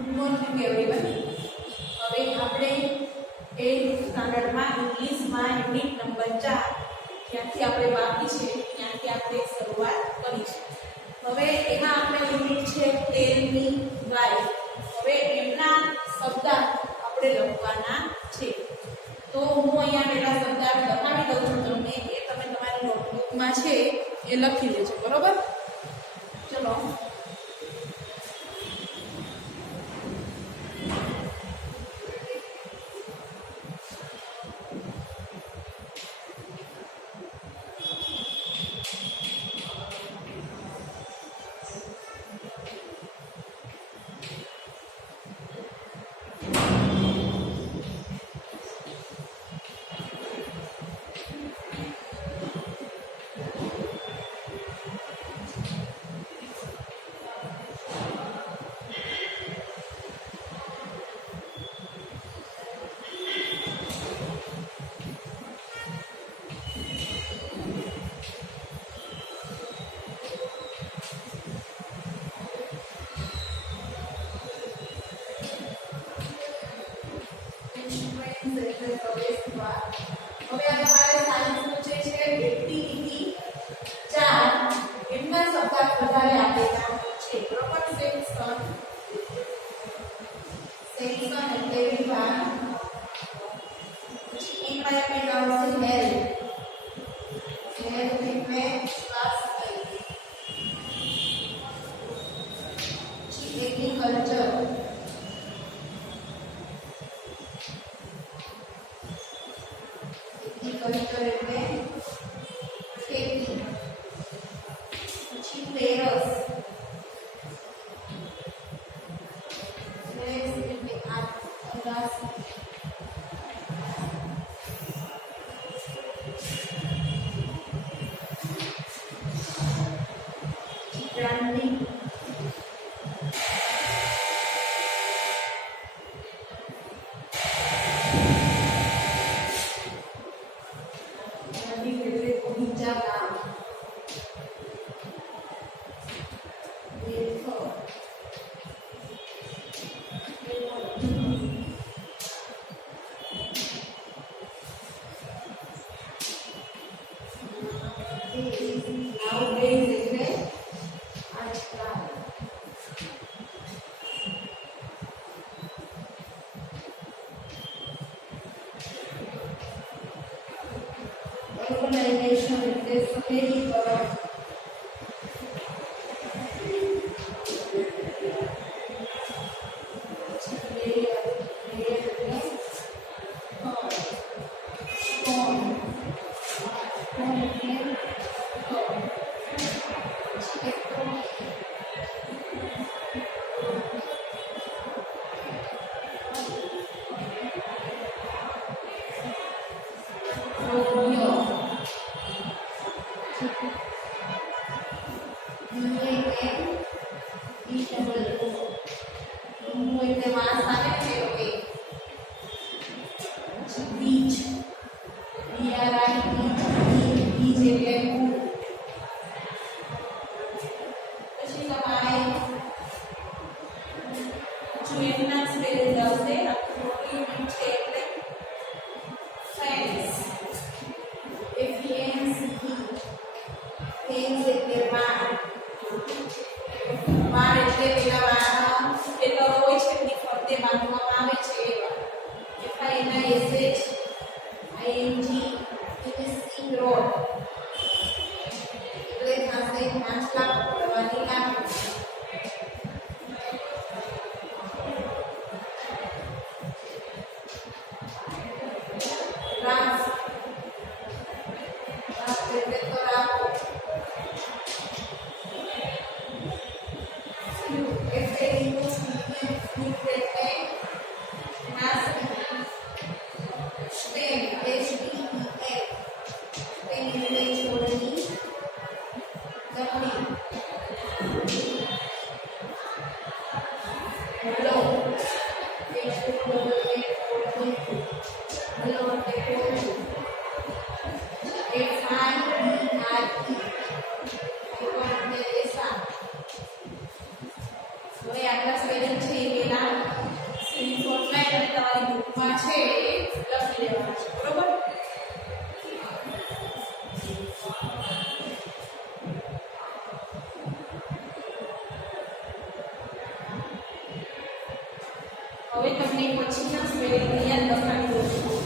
Good morning everyone. હવે આપણે 8th સ્ટાન્ડર્ડમાં ઇંગ્લિશમાં યુનિટ નંબર 4 જ્યાંથી આપણે બાકી છે ત્યાંથી આપણે શરૂઆત કરી છે. હવે એમાં આપણે યુનિટ છે ટેલ મી વાય. હવે એમના શબ્દ આપણે લખવાના છે. તો હું અહીંયા પહેલા શબ્દ લખાવી દઉં છું તમને, એ તમે તમારી નોટબુકમાં છે એ લખી લેજો, બરોબર? ચલો. હવે આ તમારે સાયન્સ પૂછે છે એક્ટિવિટી 4 એમના શબ્દ વધારે આપેલા છે, બરોબર? સેક્શન એટલે વિભાગ, એમાં આપેલા આવશે હેલ્થ એટલે સ્વાસ્થ્ય, એગ્રીકલ્ચર એટલે ખેતી, પછી ટેરસ એટલે આકાશ, બ્રાન્ડિંગ organization એટલે શહેરીકરણ, હવે આટલા સ્પેલિંગ છે એ પેલા તમારી બુકમાં છે એ લખી લેવાના છે બરોબર હવે તમને પછીના સ્પેલિંગ યાદ લખાવી દઉં છું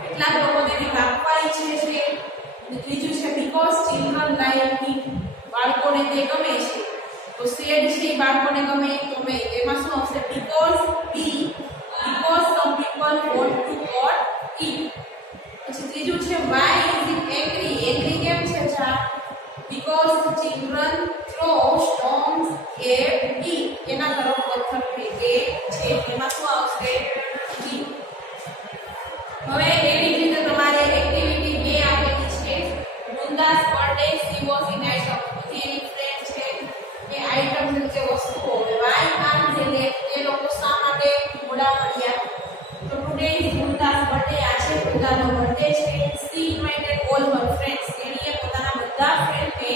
કેટલાક લોકો તેને કાપવા ઈચ્છે છે અને ત્રીજું છે because children like it બાળકોને તે ગમે છે તો શેડ છે બાળકોને ગમે તો મે એમાં શું આવશે because some people want to cut it પછી ત્રીજું છે why is it angry કેમ છે જા because children throw stones at it એના તરફ પથ્થર ફેંકે છે એમાં શું આવશે હવે એવી રીતે તમારે એક્ટિવિટી 2 આપેલી છે Vrinda's birthday she was in item any friend છે એ આઇટમ જે વસ્તુઓ why are they late એ લોકો શા માટે મોડા પડ્યા તો ટુડે ઇઝ વૃંદાસ બર્થડે આજે વૃંદાનો બર્થડે છે she invited all her friends એણીએ પોતાના બધા ફ્રેન્ડને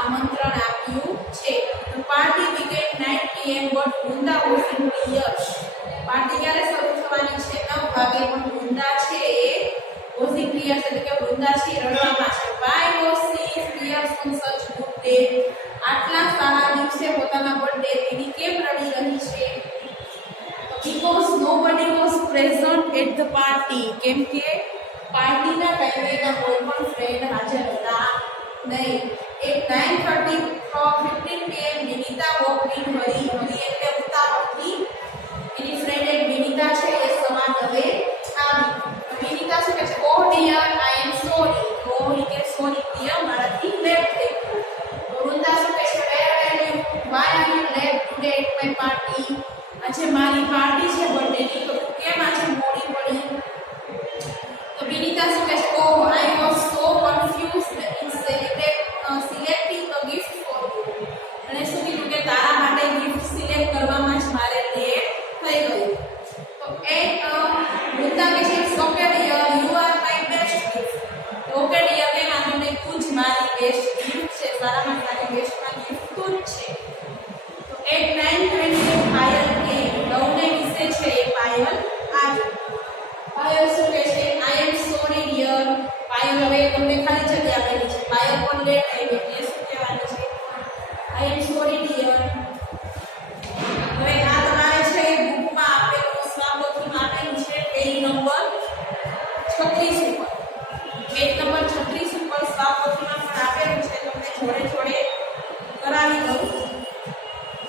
આમંત્રણ આપ્યું છે તો party began 9 pm but Vrinda was in tears party ક્યારે શરૂ થવાની છે 9 વાગે પણ વૃંદા છે એ વોઝ ઇન ટીયર્સ એટલે કે વૃંદા છે રડવામાં છે why was she in tears on such good day આટલા સારા દિવસે પોતાના બર્થડે એની કેમ રડી રહી છે because nobody was present at the party કેમ કે પાર્ટીના ટાઈમે એના કોઈ પણ ફ્રેન્ડ હાજર હતા નહીં at 9:15 pm Vinita walked in હરી એટલે ઉતાવળથી એની ફ્રેન્ડ એક વિનીતા છે એ સવા 9 આવી વિનીતા શું કહે છે oh dear I am sorry તો ઈ કે sorry dear મારાથી લેટ થઈ ગયું તો વૃંદા શું કહે છે where are you why are you late today at my party આજે મારી પાર્ટી છે બર્થડે ની તો કેમ આજે મોડી પડી તો વિનીતા શું કહે છે oh I was so confused in selecting a gift for you અને શું કીધું કે તારા માટે ગિફ્ટ સિલેક્ટ કરવામાં જ મારે લેટ થઈ ગયું તો વૃંદા કહે છે okay dear you are my best gift okay dear કે વાંધો નહીં તું જ મારી બેસ્ટ ગિફ્ટ છે તારા માટે બેસ્ટમાં ગિફ્ટ તું જ છે તો at 9:20 પાયલ કે 9:20 છે એ પાયલ આવી પાયલ શું કહે છે I am sorry dear Payal હવે તમને ખાલી જગ્યા આપેલી છે પાયલ પણ લેટ આવી એટલે શું કહેવાનું છે I am sorry dear હવે આ તમારે છે બુકમાં આપેલું સ્વાપોથીમાં આપેલું છે પેજ નંબર 36 ઉપર પેજ નંબર 36 ઉપર સ્વાપોથીમાં પણ આપેલું છે તમને જોડે કરાવી દઉં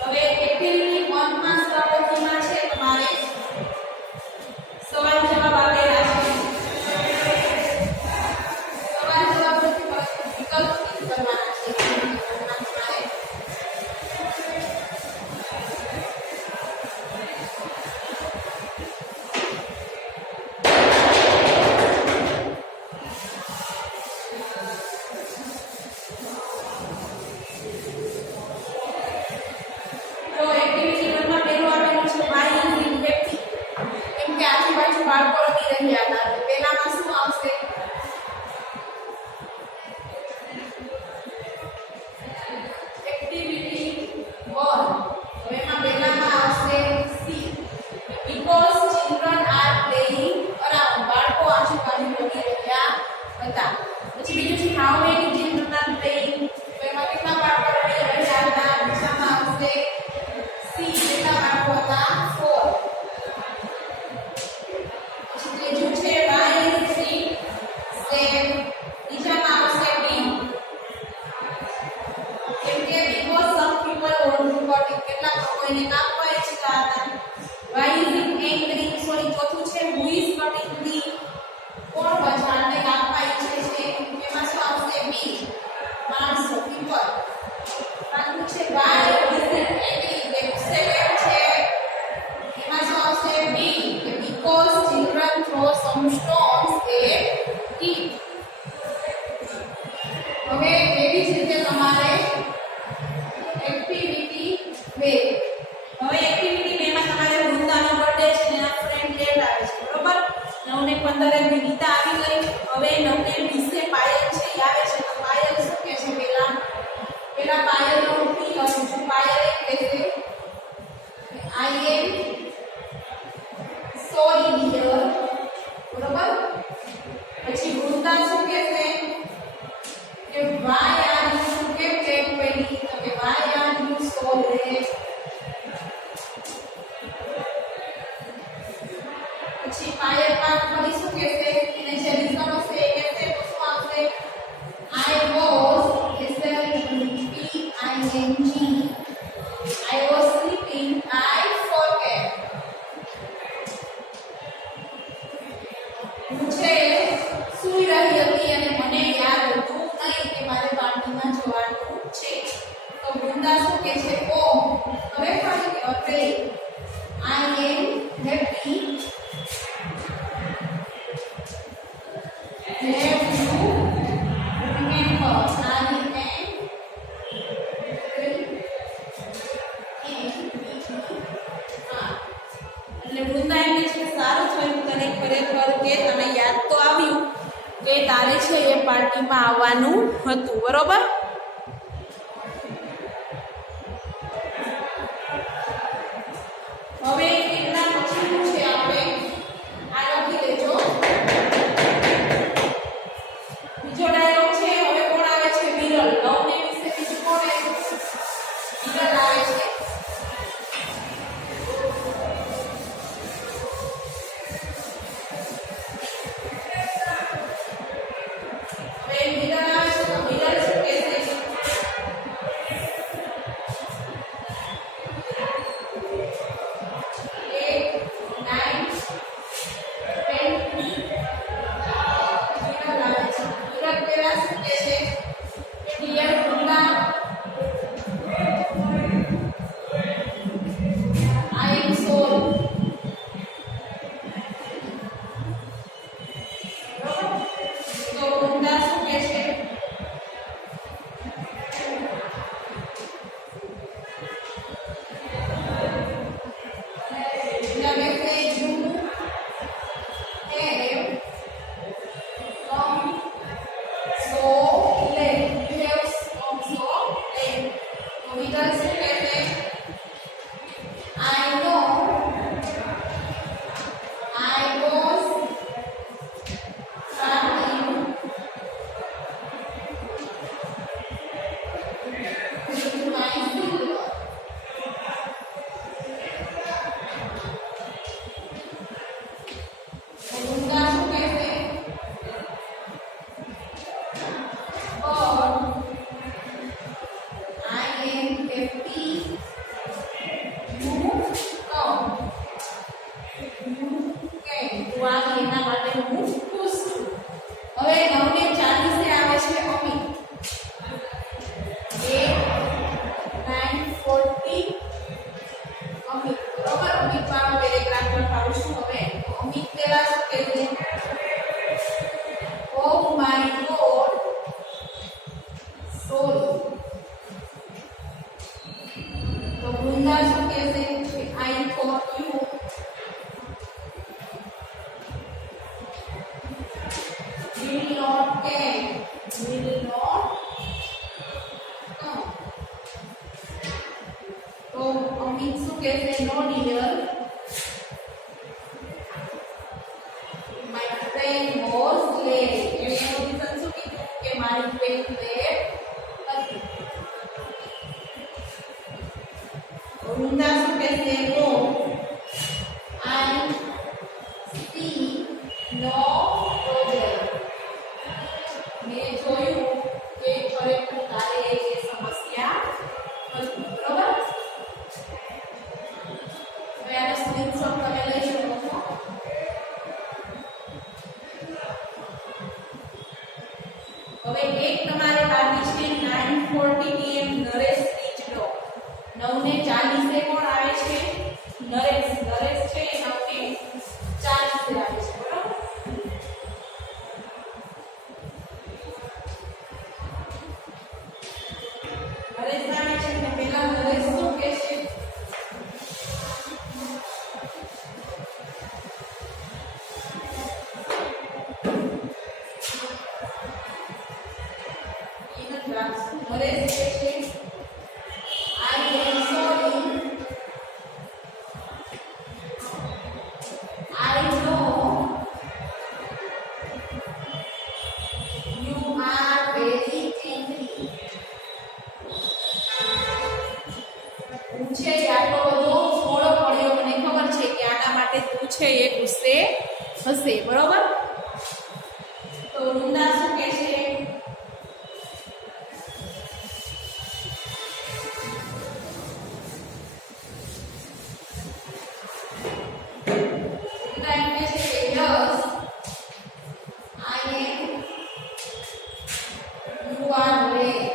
હવે એક્ટિવિટી 1 માં સ્વાપોથીમાં છે તમારે સવાલ જવાબ આપેલા છે સવાલ જવાબથી વિકલ્પ કરવાના છે બાળકો રમી રહ્યા હતા પેલામાં શું આવશે એક્ટિવિટી 1 એમાં પેલામાં આવશે C because children are playing around બાળકો આજુબાજુ રમી રહ્યા હતા પછી બીજું છે how many children are playing એમાં કેટલા બાળકો રમી રહ્યા હતા બીજામાં આવશે સી કેટલા બાળકો હતા 4 બીજામાં આવશે બી કેમ કે because some people want to cut it કેટલાક લોકો એને કાપવા ઈચ્છતા હતા why is it angry sorry ચોથું છે who is cutting the કોણ ઝાડને કાપવા ઈચ્છે છે એમાં શું આવશે બી માણસો people પાંચમું છે why is it angry કે ગુસ્સે કેમ છે એમાં શું આવશે બી because children throw some stones at it હવે એવી જ રીતે તમારે એક્ટિવિટી 2 હવે એક્ટિવિટી 2 માં તમારે વૃંદાનો બર્થડે છે એના ફ્રેન્ડ લેટ આવે છે બરોબર 9:15 એ વિનીતા આવી ગઈ હવે 9:20 પાયલ છે એ આવે છે તો પાયલ શું કહે છે પેલા પાયલનો ઉઠી લઉં છું પાયલ એ કહે છે I am sorry dear બરોબર પછી વૃંદા શું કહે છે કે why are you કેમ લેટ પડી તો કે why are you so late પછી પાયલ પાક ફરી શું કહેશે એને જે રીઝન હશે એ કહેશે તો શું આવશે I was છે ઓમ. હવે કોને કહેવાય પેલી I am happy have you remember એટલે વૃંદા એમ કહે છે કે સારું થયું તને ખરેખર કે તને યાદ તો આવ્યું કે તારે છે એ પાર્ટીમાં આવવાનું હતું બરોબર. હવે એના પછીનું છે આપણે આ લખી લેજો બીજો ડાયલોગ છે. હવે કોણ આવે છે? વિરલ. નવને વિશે બીજું કોણ આવે છે? વિરલ આવે છે. હવે એક તમારે બાકી છે 9:40 PM નરેશ રીચડ 9:40 કોણ આવે છે? નરેશ. નરેશ છે 9:40 આવે છે બરાબર. નરેશ આવે છે ને પહેલા નરેશ શું કહે છે? છે એ ગુસ્સે હશે બરોબર. તો વૃંદા શું કહે છે? વૃંદા એમ કહે છે કે yes I am you are late.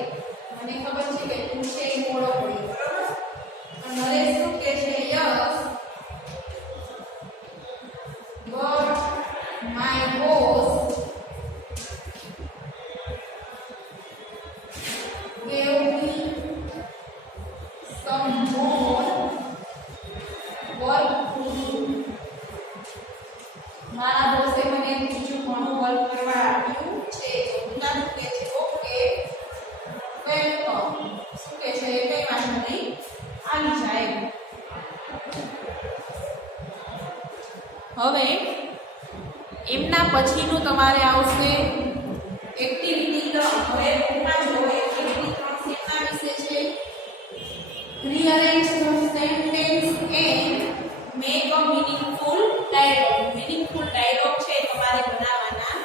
મને ખબર છે કે તું છે એ મોડો પડ્યો બરોબર. boss gave me some more work to do. મારા બોસે મને બીજું ઘણું વર્ક કરવા આપ્યું છે. ઉદાહરણ કે છે ઓકે વેલકમ. શું કે છે કઈ વાંધો નહીં આવી જાય. હવે એમના પછીનું તમારે આવશે એક્ટિવિટી 3. હવે એમાં જો એક્ટિવિટી 3 શેના વિશે છે? rearrange the sentence and make a meaningful dialogue. meaningful dialogue છે તમારે બનાવવાના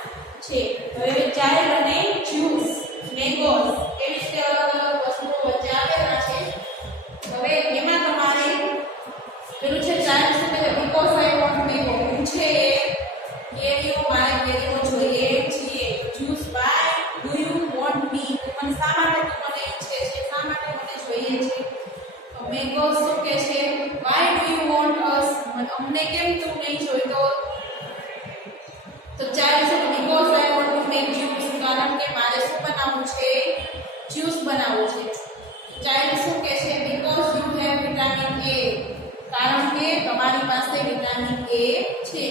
છે. હવે ચાઇલ્ડ અને જ્યુસ મેંગોસ એવી રીતે અલગ અલગ વસ્તુઓ વચ્ચે આવેલા છે. હવે એમાં તમારે પેલું છે ચાઇલ્ડ શું કહે છે? Because I want mango. છે કેરીઓ મારે કેરીઓ જોઈએ છીએ. Juice Y do you want મી. મને શા માટે તું મને ઈચ્છે છે? શા માટે મને જોઈએ છે? મેંગો શું કહે છે? વાય ડુ યુ વોન્ટ અસ. અમને કેમ તું નહીં જોઈતો? તો ચાઇલ્ડ શું? Because I want to make juice. કારણ કે મારે શું બનાવવું છે? જ્યુસ બનાવવું છે. ચાઇલ્ડ શું કહે છે? Because you have vitamin A. કારણ કે તમારી પાસે વિટામિન એ છે.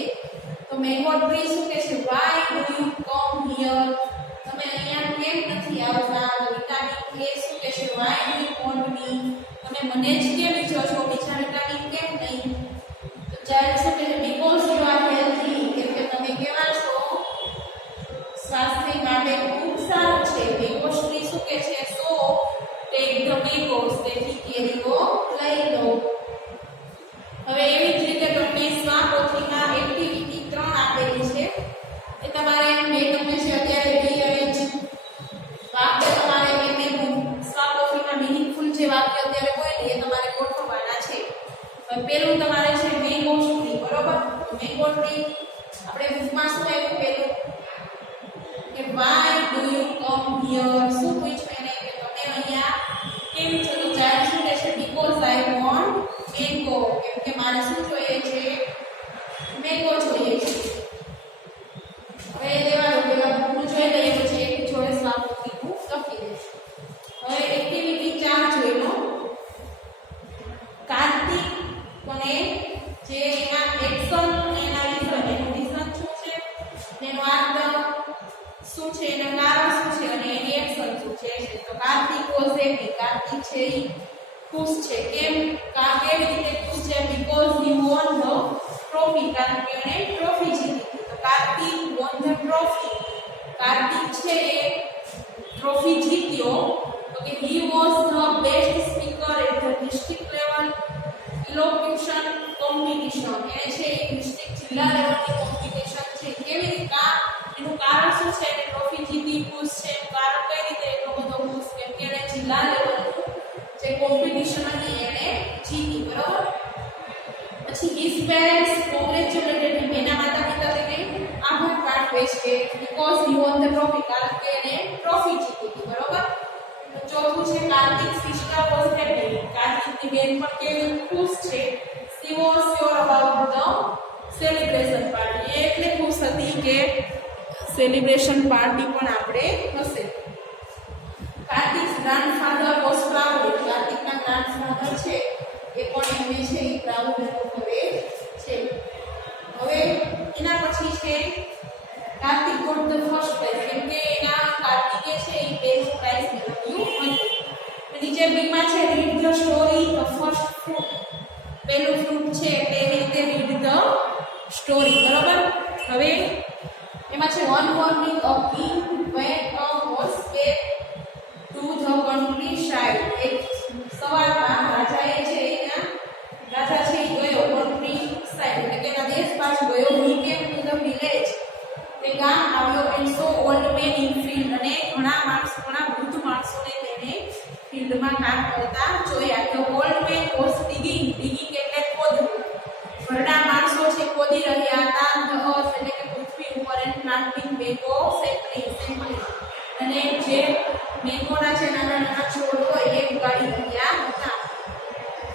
તો મેંગો ટ્રી શું કહે છે? Why do you come here. તમે અહીંયા કેમ નથી આવતા? તો વિટામિન એ શું કહે છે? વાય ડુ યુ વોન્ટ મી. તમે મને જ કેમ ઈચ્છો છો? બીજા વિટામિન કેમ નહીં? તો ચાઇલ્ડ શું કહે છે? Because you are healthy. કેમ કે તમે કેવા છો? સ્વાસ્થ્ય માટે ખૂબ સારું છે. મેંગો ટ્રી શું કહે છે? So take the mangoes. તેથી કેરીઓ લઈ લો. હવે એવી જ રીતે તમને સ્વાપોથીમાં એક્ટિવિટી 3 આપેલી છે. એ તમારે મેં તમને છે અત્યારે રીઅરેન્જ વાક્ય તમારે એને સ્વાપોથીમાં મીનિંગફુલ જે વાક્ય અત્યારે હોય ને એ તમારે ગોઠવવાના છે. હવે પેલું તમારે છે મેંગો ટ્રી. બરોબર? મેંગો ટ્રી આપણે બુકમાં શું આવ્યું પેલું કે why do you come here. શું પૂછ્યું એને કે તમે અહીંયા કેમ છો? તો ચાઇલ્ડ શું કહે છે? Because I want mango. કેમ કે મારે શું જોઈએ છે? મેંગો જોઈએ છે. હવે લેવાનું પેલા બુકનું જોઈ લઈએ પછી એક જોડે સ્વાપોથીનું લખી દઈશું. હવે એક્ટિવિટી 4 જોઈ લો. કાર્તિક અને જે એના એક્શન એના રીઝન એનું રીઝન શું છે? એનો અર્થ શું છે? એનું કારણ શું છે? અને એની એક્શન શું છે? તો કાર્તિક વોઝ હેપી. કાર્તિક છે ઈ ખુશ છે. કેમ? કેવી રીતે ખુશ છે? Because he won the trophy. કારણ કે એણે ટ્રોફી જીતી. તો Kartik won the trophy. Kartik છે એ ટ્રોફી જીત્યો. તો કે he was the best speaker at the district level elocution competition. એને છે એ ડિસ્ટ્રિક્ટ જિલ્લા લેવલની કોમ્પિટિશન છે. કેવી રીતે? એનું કારણ શું છે? એને ટ્રોફી જીતી ખુશ છે. એનું કારણ કઈ રીતે એટલો બધો ખુશ? કેમ કે એને જિલ્લા લેવલનું જે કોમ્પિટિશન હતી એને જીતી. બરોબર? પછી હિઝ પેરેન્ટ્સ કોંગ્રેચ્યુલેટેડ હિમ. એના માતા પિતા તેને આભાર પાઠવે છે. Because he won the trophy. કારણ કે એને ટ્રોફી જીતી હતી. બરોબર? તો ચોથું છે કાર્તિક સિસ્ટર વોઝ હેપી. કાર્તિકની બેન પણ કેવી ખુશ છે? She was sure about the celebration party. એ એટલે ખુશ હતી કે સેલિબ્રેશન પાર્ટી પણ આપણે હશે. Kartik's grandfather was proud. કાર્તિકના ગ્રાન્ડફાધર છે એ પણ એમને છે એ પ્રાઉડ કરે છે. હવે એના પછી છે Kartik got the first prize. કેમ કે એના કાર્તિકે છે એ પહેલું પ્રાઇઝ મેળવ્યું હતું. નીચે બીમાં છે read the story the first fruit. પહેલું ફ્રૂટ છે એટલે એવી રીતે રીડ ધ સ્ટોરી. બરોબર? હવે એમાં છે one morning a king vent a horse back to the country side. એક સવારમાં રાજાએ છે એના રાજા છે એ ગયો કન્ટ્રી સાઇડ એટલે કે એના દેશ પાસે ગયો. હી કેમ ટુ ધ વિલેજ. તે ગામ આવ્યો. And so old man in field. અને ઘણા વૃદ્ધ માણસોને તેને ફિલ્ડમાં કામ કરતા જોયા. તો ઓલ્ડ મેન વોઝ ડિગિંગ. ડિગિંગ એટલે ખોદવું. ઘણા માણસો છે ખોદી રહ્યા હતા. ધ અર્થ એટલે કે પૃથ્વી ઉપર. And planting mango sapling. અને જે મેંગોના જે નાના નાના છોડ હોય એ ઉગાડી રહ્યા હતા.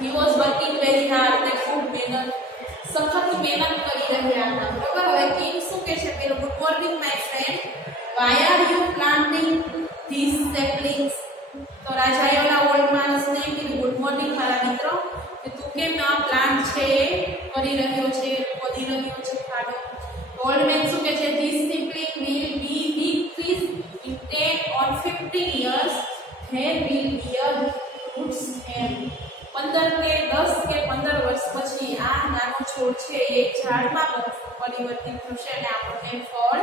He was working very hard. તે ખૂબ સખત મહેનત કરી રહ્યા હતા. બરોબર? હવે કિંગ શું કહે છે? પેલું morning my friend, why are you planting these saplings? તો રાજાએ ઓલા ઓલ્ડ માણસને કીધું ગુડ મોર્નિંગ મારા મિત્રો, કે તું કેમ આ પ્લાન્ટ છે એ કરી રહ્યો છે, ખોદી રહ્યો છે ખાડો. ઓલ્ડ મેન શું કહે છે, this sapling will be big trees in 10 or 15 years, there will be a roots and 15 કે 10 કે 15 વર્ષ પછી આ નાનો છોડ છે એ ઝાડમાં પરિવર્તિત થશે અને આપણને ફળ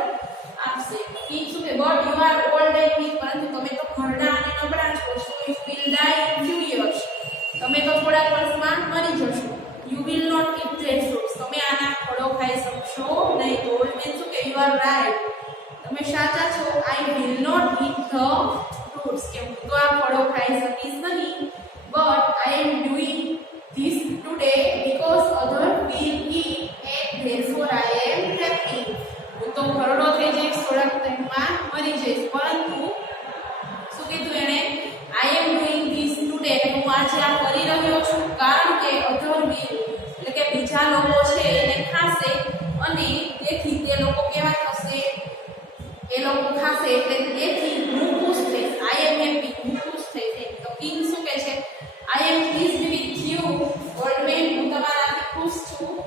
આપશે. ઈ શું કે but you are old and weak, પરંતુ તમે તો ઘરડા અને નબળા છો, so you will die in few years, તમે તો થોડાક વર્ષમાં મરી જશો. You will not eat that fruits, તમે આના ફળો ખાઈ શકશો નહીં. તો ઓલ્ડ મેન શું કે યુ આર રાઈટ, તમે સાચા છો. I will not eat the fruits, કે હું તો આ ફળો ખાઈ શકીશ નહીં. But I am doing this today because others will eat and therefore I am happy. હું તો ઘરડો થઈ જઈશ, થોડાક ટાઈમમાં મરી જઈશ, પરંતુ શું કીધું એણે, I am doing this today, હું આજે આ કરી રહ્યો છું કારણ કે other will, એટલે કે બીજા લોકો છે એને ખાશે અને તેથી તે લોકો કેવા થશે, એ લોકો ખાશે એટલે તેથી હું ખુશ થઈશ. I am happy, હું ખુશ થઈશ. તો કિંગ શું કહે છે, I am pleased with you, old man, હું તમારાથી ખુશ છું.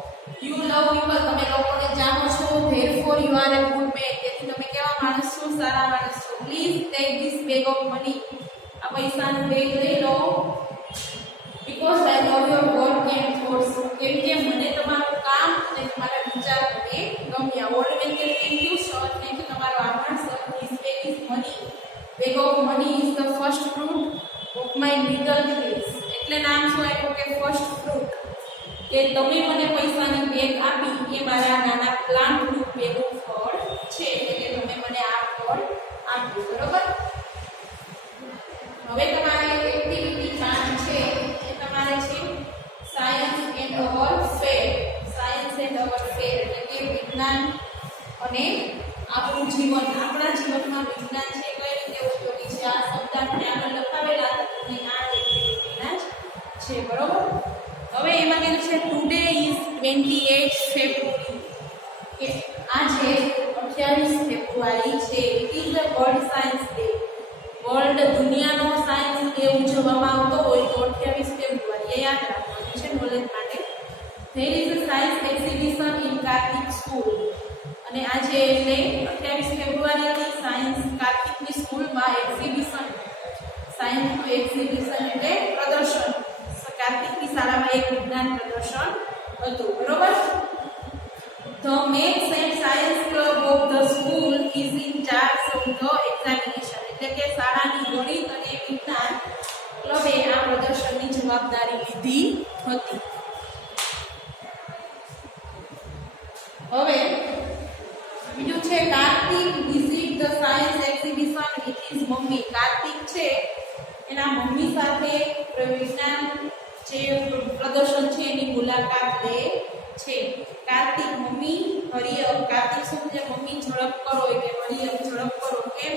You love people, તમે લોકોને જાણો છો. Therefore you are a good man, તેથી તમે કેવા માણસ છો, સારા માણસ છો. Please take this bag of money, આ પૈસાનું બેગ લઈ લો. Because I love your work and thoughts, કેમ કે મને તમારું કામ અને તમારા વિચાર મને ગમ્યા. ઓલ્ડ મેન કે thank you sir, thank you, તમારો આભાર sir. This bag is money, bag of money is the first fruit of my little trees. એટલે નામ શું આપ્યું કે ફર્સ્ટ ફ્રૂટ, કે તમે મને પૈસાની બેગ આપી એ મારા નાના પ્લાન્ટનું પહેલું ફળ છે, એટલે કે તમે મને આ ફળ આપ્યું. બરોબર. હવે તમારે એક્ટિવિટી 5 છે એ તમારે છે science and our fair. Science and our fair એટલે કે વિજ્ઞાન અને આપણું જીવન, આપણા જીવનમાં વિજ્ઞાન છે કઈ રીતે ઉપયોગી છે. આ શબ્દ આપણે આગળ લખાવેલા હતા અને આ એક્ટિવિટીના જ છે. બરોબર. હવે એમાં કીધું છે ટુડે ઇઝ 28 ફેબ્રુઆરી, કે આજે 28 ફેબ્રુઆરી છે. It is the world science day, world દુનિયાનો સાયન્સ ડે ઉજવવામાં આવતો હોય તો 28 ફેબ્રુઆરી એ યાદ રાખવાનું છે નોલેજ માટે. There is a science exhibition in Kartik school, અને આજે એટલે 28 ફેબ્રુઆરીની સાયન્સ કાર્તિકની સ્કૂલમાં એક્ઝિબિશન, સાયન્સનું એક્ઝિબિશન એટલે પ્રદર્શન, કાર્તિકની શાળામાં એક વિજ્ઞાન પ્રદર્શન હતું. બરોબર. The Maths and Science Club of the school is in charge of the examination, એટલે કે શાળાની ગણિત અને વિજ્ઞાન ક્લબે આ પ્રદર્શનની જવાબદારી લીધી હતી. હવે બીજું છે Kartik visit the science exhibition with his mummy. Kartik છે એના મમ્મી સાથે વિજ્ઞાન જે પ્રદર્શન છે એની મુલાકાત લે છે. કાર્તિક મમ્મી હરિયમ, કાર્તિક શું છે, મમ્મી ઝડપ કરો, કે હરિયમ ઝડપ કરો, કેમ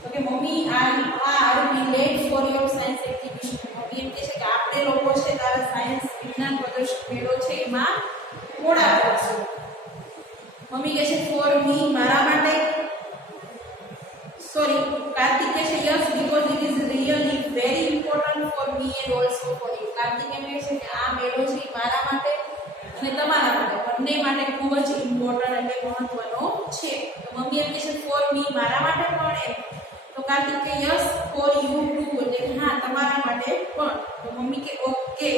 તો કે mummy are be late for your science exhibition. Mummy એમ કહે છે કે આપણે લોકો છે તારા સાયન્સ વિજ્ઞાન પ્રદર્શન મેળો છે એમાં મોડા પડશું. મમ્મી કહે છે ફોર મી, મારા માટે, સોરી, કાર્તિક કહે છે yes because it is really very important for me and also for you. Kartik એમ કહે છે કે આ મેળો છે મારા માટે અને તમારા માટે, બંને માટે ખૂબ જ ઇમ્પોર્ટન્ટ એટલે મહત્વનો છે. તો મમ્મી એમ કહે છે ફોર મી, મારા માટે પણ એમ. તો કાર્તિક કે યસ ફોર યુ ટુ, એટલે હા તમારા માટે પણ. તો મમ્મી કે okay,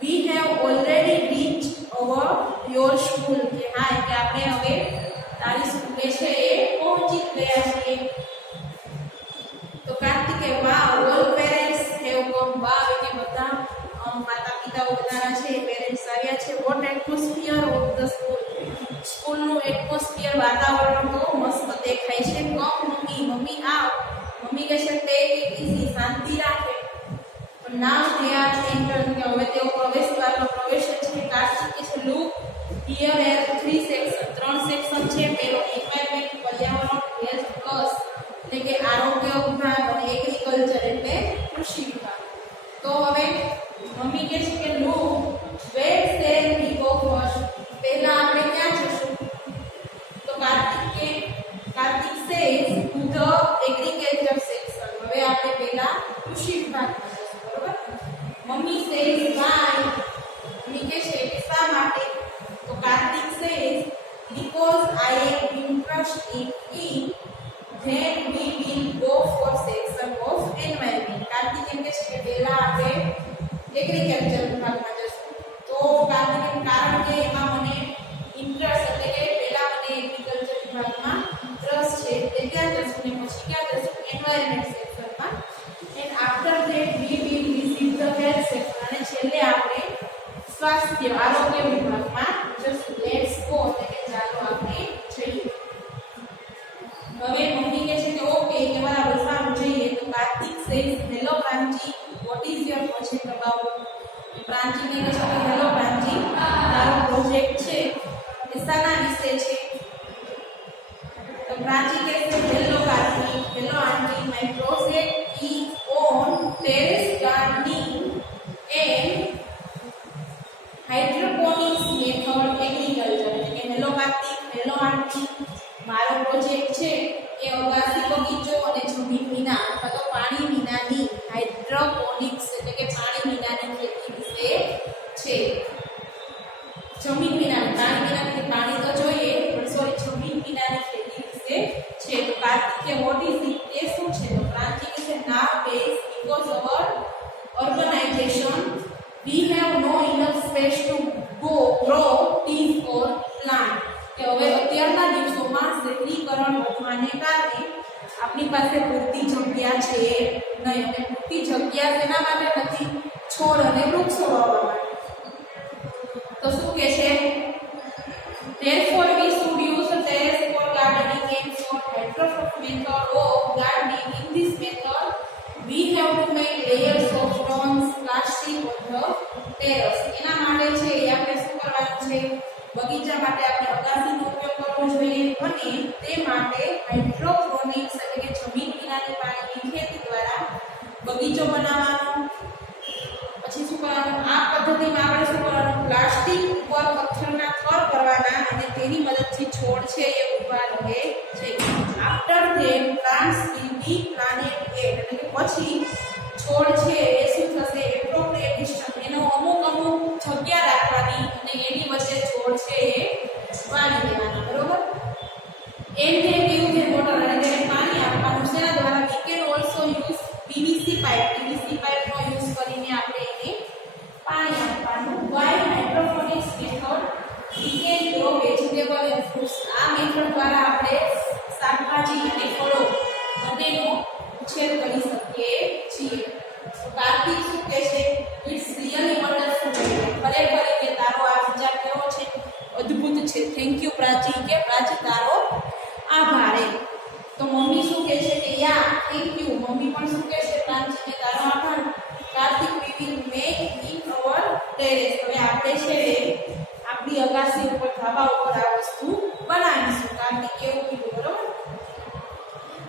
we have already reach over your school, કે હા એટલે આપણે હવે તારી સ્કૂલે છે એ પહોંચી ગયા છીએ. તો કાર્તિકે wow, all parents have come, wow એટલે બધા માતા પિતાઓ બધાના છે પેરેન્ટ્સ આવ્યા છે. What atmosphere of the school, સ્કૂલનું એટમોસ્ફિયર વાતાવરણ તો મસ્ત દેખાય છે. કમ મમ્મી, મમ્મી આવ. મમ્મી કહે છે ટેક ઇટ ઇઝી, શાંતિ રાખે. નાવ દે આર એન્ટર, કે હવે તેઓ પ્રવેશ દ્વારમાં પ્રવેશે છે. કાર્તિક કહે છે look here air 3 section, 3 section છે. પેલો એન્વાયરમેન્ટ, પર્યાવરણ, હેલ્થ પ્લસ એટલે કે આરોગ્ય વિભાગ, અને એગ્રીકલ્ચર એટલે કૃષિ વિભાગ. તો હવે મમ્મી કહે છે કે look where shall we go first, પહેલા આપણે ક્યાં જશું? તો કાર્તિક કે in, then we will go for section of environment. Kartik એમ કહે છે કે પહેલા આપણે એગ્રીકલ્ચર વિભાગમાં જશું. તો કાર્તિક એમ કારણ કે એમાં મને ઇન્ટરેસ્ટ એટલે કે પહેલા મને એગ્રીકલ્ચર વિભાગમાં રસ છે તે ત્યાં જશું ને પછી ક્યાં જશું એન્વાયરમેન્ટ સેક્શનમાં. And after that we will visit the health section અને છેલ્લે આપણે સ્વાસ્થ્ય આરોગ્ય વિભાગમાં જશું. લેટ્સ ગો એટલે કે ચાલો આપણે જઈએ. હવે મમ્મી કહે છે કે ઓકે કે બરાબર સારું જઈએ. તો Kartik says hello Pranchi what is your project about. Pranchi કહે છે કે હેલો પ્રાંચી તારો પ્રોજેક્ટ છે એ શાના વિશે છે. તો પ્રાંચી કહે છે hello Kartik hello aunty my project is on terrace gardening and hydroponics method agriculture. એટલે કે હેલો કાર્તિક હેલો આંટી મારો પ્રોજેક્ટ છે એ અગાસી બગીચો અને જમીન વિના અથવા તો પાણી વિનાની હાઇડ્રોપોનિક્સ એટલે કે પાણી વિનાની ખેતી વિશે છે. જમીન વિનાની પાણી વિનાની પાણી તો જોઈએ પણ સોરી જમીન વિનાની ખેતી વિશે છે. તો કાર્તિક કે વોટ ઇઝ ઇટ તે શું છે. તો પ્રાંચી કહે છે now days because our urbanization we have no enough space to grow trees or plant. કે હવે અત્યારના દિવસોમાં શહેરીકરણ વધવાને કારણે આપણી પાસે પૂરતી જગ્યા છે નહીં. અને પૂરતી જગ્યા તેના માટે નથી છોડ અને વૃક્ષો વાવવા માટે. તો શું કહે છે therefore we should use the terrace for gardening and for hydroponic method of gardening. In this method we have to make layers of stones plastic on the terrace. એના માટે છે આપણે શું કરવાનું છે બગીચા માટે આપણે અગાસીનો ઉપયોગ કરવો જોઈએ અને તે માટે હાઇડ્રોપોનિક્સ એટલે કે જમીન વિનાની પાણીની ખેતી દ્વારા બગીચો બનાવવાનો. પછી શું કરવાનું આ પદ્ધતિમાં આપણે શું કરવાનું પ્લાસ્ટિક ઉપર પથ્થરના થર કરવાના અને તેની મદદથી છોડ છે એ ઊભા રહે છે. After that plants will be planted at એટલે કે પછી છોડ છે એ શું થશે એપ્રોપ્રિએટ ડિસ્ટન્સ એનો અમુક જગ્યા રાખવાની અને એની વચ્ચે છોડ છે એ વાવી દેવાના. બરોબર. એમ કે કેવું છે વોટર અને તેને પાણી આપવાનું. શેના દ્વારા we can also use PVC પાઇપનો યુઝ કરીને આપણે એને પાણી આપવાનું. By hydroponics method we can grow vegetable and fruits. આ મેથડ દ્વારા આપણે શાકભાજી અને ફળો બંનેનો ઉછેર કરી શકીએ છીએ. તો કાર્તિક શું કહે છે ઇટ્સ રિયલી વન્ડરફુલ. ખરેખર કે તારો આ વિચાર કેવો છે અદ્ભુત છે. થેન્ક યુ પ્રાચી કે પ્રાચી તારો આભાર. તો મમ્મી શું કહે છે કે યા થેન્ક યુ. મમ્મી પણ શું કહે છે પ્રાચીને તારો આભાર. Kartik we will make in our terrace. હવે આપણે છે આપણી અગાસી ઉપર ધાબા ઉપર આ વસ્તુ બનાવીશું. કાર્તિક એવું કીધું. બરોબર.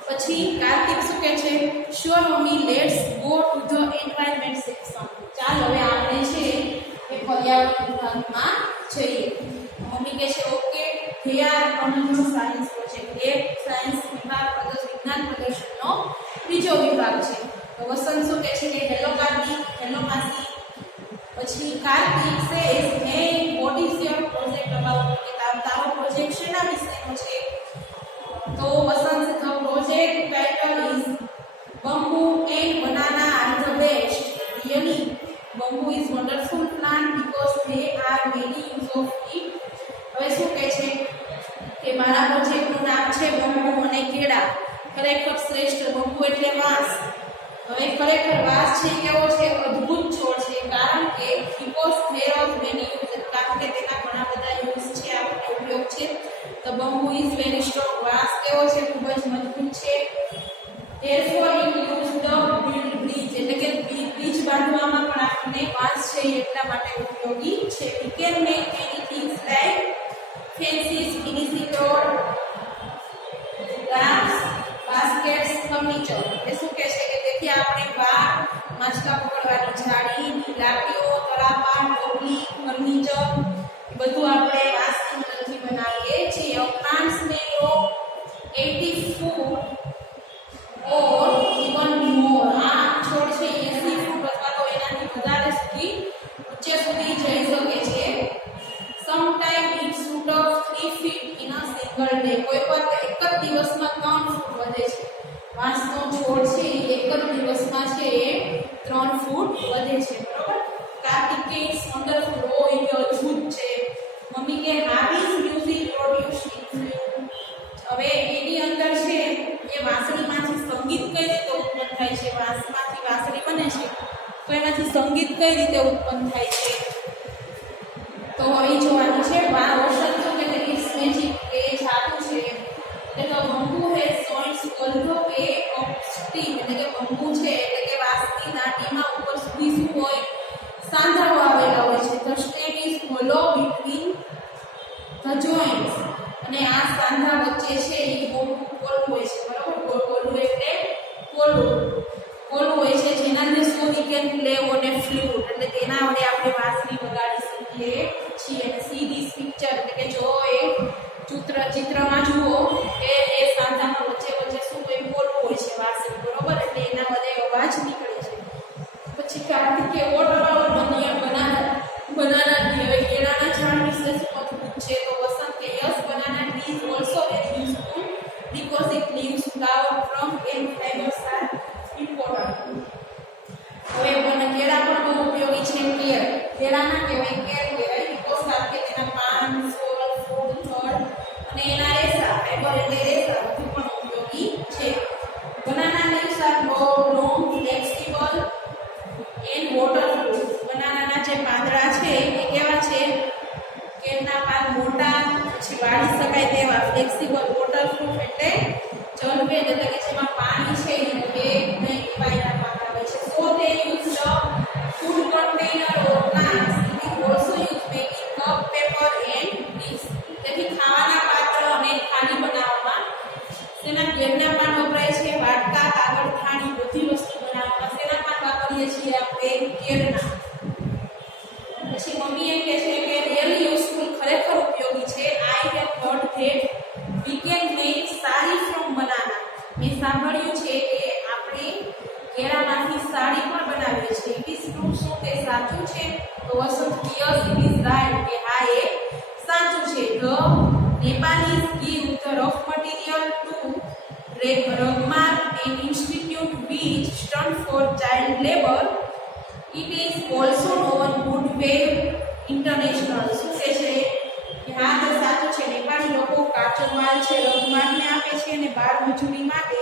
પછી કાર્તિક શું કહે છે sure mummy let's go to the environment section. ચાલ હવે આપણે છે એ પર્યાવરણ વિભાગમાં જઈએ. મમ્મી કહે છે okay here another science project. A science વિભાગ વિજ્ઞાન પ્રદર્શનનો બીજો વિભાગ છે. તો વસંત શું કહે છે કે હેલો કાર્તિક હેલો માસી. પછી Kartik says hey what is your project about. કે તારો પ્રોજેક્ટ શેના વિષયનો છે. તો Vasant the project title is bamboo and banana are the best. Really, bamboo is wonderful plant because they are many use of it. હવે શું કહે છે કે મારા પ્રોજેક્ટનું નામ છે બમ્બુ અને કેળા. ખરેખર શ્રેષ્ઠ. બમ્બુ એટલે વાંસ. હવે ખરેખર વાંસ છે કેવો છે અદ્ભુત છોડ છે કારણ કે because there are many uses. કારણ કે તેના ઘણા બધા યુઝ છે આપણને ઉપયોગ છે. તો બમ્બુ ઇઝ વેરી સ્ટ્રોંગ. વાંસ કેવો છે ખૂબ જ મજબૂત છે. therefore it used the bridge એટલે કે બ્રિજ બાંધવામાં પણ આપણને વાંસ છે એટલા માટે ઉપયોગી છે. we can make many things like fences, finishing road, ramps, baskets, furniture. એ શું કહે છે કે તેથી આપણે બાર માછલા પકડવાની જાળી, લાકડીઓ, તળાપા, ટોપલી, ફર્નિચર બધું આપણે વાંસની મદદથી બનાવીએ છીએ. plants may grow 80 foot or even more. આ છોડ છે 80 ફૂટ અથવા તો એનાથી વધારે સુધી ઊંચે સુધી જઈ શકે છે. Sometimes it shoot up 3 feet in a single day. કોઈ પણ એક જ દિવસ દિવસમાં 3 ફૂટ વધે છે. વાંસનો છોડ છે એક જ દિવસમાં છે એ 3 ફૂટ વધે છે. બરોબર. કાર્તિકેય વન્ડરફુલ. ઓ એ અદ્ભુત છે. મમ્મી કે હાઉ ઇઝ મ્યુઝિક પ્રોડ્યુસ્ડ. હવે એની અંદર છે એ વાંસળીમાંથી સંગીત કઈ રીતે ઉત્પન્ન થાય છે. વાંસમાંથી વાંસળી બને છે તો એમાંથી સંગીત કઈ રીતે ઉત્પન્ન થાય છે તો હવે જોવાનું છે. વસંત કે ઇટ્સ મેજિક એ જાદુ છે. એટલે તો bamboo has joints all the way up steam. એટલે કે બંબુ છે એટલે કે વાંસની દાંડીમાં ઉપર સુધી શું હોય સાંધાઓ આવેલા હોય છે. The stem is hollow between the joints. અને આ સાંધા વચ્ચે છે એ બહુ પોલું હોય છે. બરાબર. પોલું એટલે પોલું હોય છે જેના અંદર so we can play on a flute. એટલે તેના વડે આપણે વાંસળી વગાડી શકીએ છીએ. અને સી ધીસ પિક્ચર એટલે કે જો એ ચિત્રમાં જુઓ કે એ સાંધામાં વચ્ચે શું હોય પોલું હોય છે વાંસળી. બરોબર. એટલે એના વડે અવાજ નીકળે છે. પછી કાર્તિકે વોટ અબાઉટ બનાના ટ્રી. હવે કેળાના ઝાડ વિશે શું અદ્ભુત છે તો વસંત કે yes banana tree is also very useful because it leaves flower from and fibres are important. હવે કેળા પણ બહુ ઉપયોગી છે. કેળાના કહેવાય કેર કહેવાય બીકોઝ સાથે તેના પાન, છોડ, ફૂટ, થડ અને એના રેસા ફાઇબર એટલે રેસા બધું પણ ઉપયોગી છે. Banana leaves are long, flexible and waterproof. બનાનાના જે પાંદડા છે એ કેવા છે કેળના પાન મોટા પછી વાળી શકાય તેવા, ફ્લેક્સિબલ, વોટરપ્રૂફ એટલે જળભેદ એટલે કે જેમાં પાણી છે એ નહીં પાયના પાંદડા હોય છે. સો તે use food container or glass. It is also use making cup, paper and dish. તેથી ખાવાના પાત્ર અને થાળી બનાવવામાં તેના કેળના પાન વપરાય છે. વાટકા, કાગળ, થાળી બધી વસ્તુ બનાવવામાં તેના પાન વાપરીએ છીએ આપણે કેળના. પછી મમ્મી એમ કહે છે કે રિયલી યુઝફુલ ખરેખર ઉપયોગી છે. I have heard that we can make sari from banana. મેં સાંભળ્યું છે કે આપણે કેળામાંથી સાડી પણ બનાવીએ છીએ. It is true. શું તે સાચું છે તો Vasant yes it is right કે હા એ સાચું છે. The Nepalese give the rough material to Rugmark an institute which stand for child labor. It is also known Woodwave International. શું કહે છે કે હા તે સાચું છે. નેપાળી લોકો કાચો માલ છે રગમાર્કને આપે છે અને બાળ મજૂરી માટે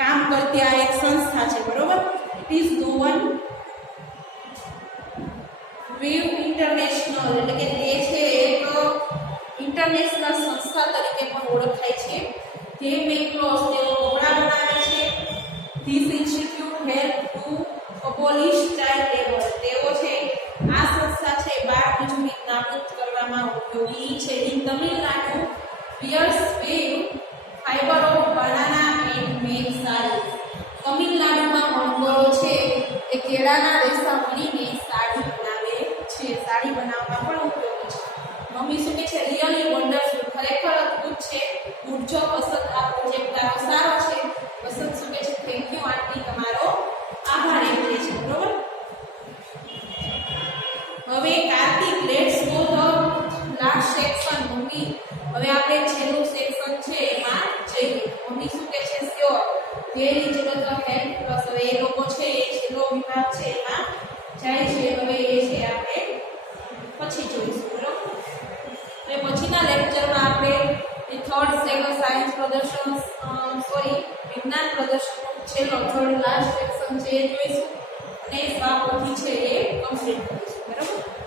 કામ કરતી આ એક સંસ્થા છે. બરોબર. It is known wave international એટલે કે તે છે એક ઇન્ટરનેશનલ સંસ્થા તરીકે પણ ઓળખાય છે. તે મેક ક્લોથ તેઓ કપડા બનાવે છે. This institute help to abolish child labour. તેઓ છે આ સંસ્થા છે બાળ મજૂરી નાબૂદ કરવામાં ઉપયોગી છે. In Tamil Nadu piers wave fibre of banana and make sari. તમિલનાડુમાં મણગરો છે એ કેળાના રેસા વણીને સાડી બનાવે છે. સાડી બનાવવામાં પણ ઉપયોગી છે. મમ્મી શું કહે છે રિયલી વન્ડરફુલ. ખરેખર અદ્ભુત છે. ગુડ જોબ વસંત. આ પ્રોજેક્ટ તારો સારો છે. વસંત શું કહે છે થેન્ક યુ આંટી તમારો આભાર એમ કહે છે. બરોબર. હવે Kartik let's go the last section. Mummy હવે આપણે છેલ્લું સેક્શન છે એમાં જઈએ. મમ્મી શું કહે છે સ્યોર વેરી જગત હેલ્પ પ્લસ. હવે એ લોકો છે એ છેલ્લો વિભાગ છે એમાં જાય છે. હવે એ છે આપણે પછી જોઈશું. બરોબર. એટલે પછીના લેક્ચરમાં આપણે એ થર્ડ સાયન્સ પ્રદર્શન વિજ્ઞાન પ્રદર્શનનો છેલ્લો થર્ડ લાસ્ટ સેક્શન છે એ જોઈશું અને સ્વાપોથી છે એ કમ્પ્લીટ કરીશું. બરાબર.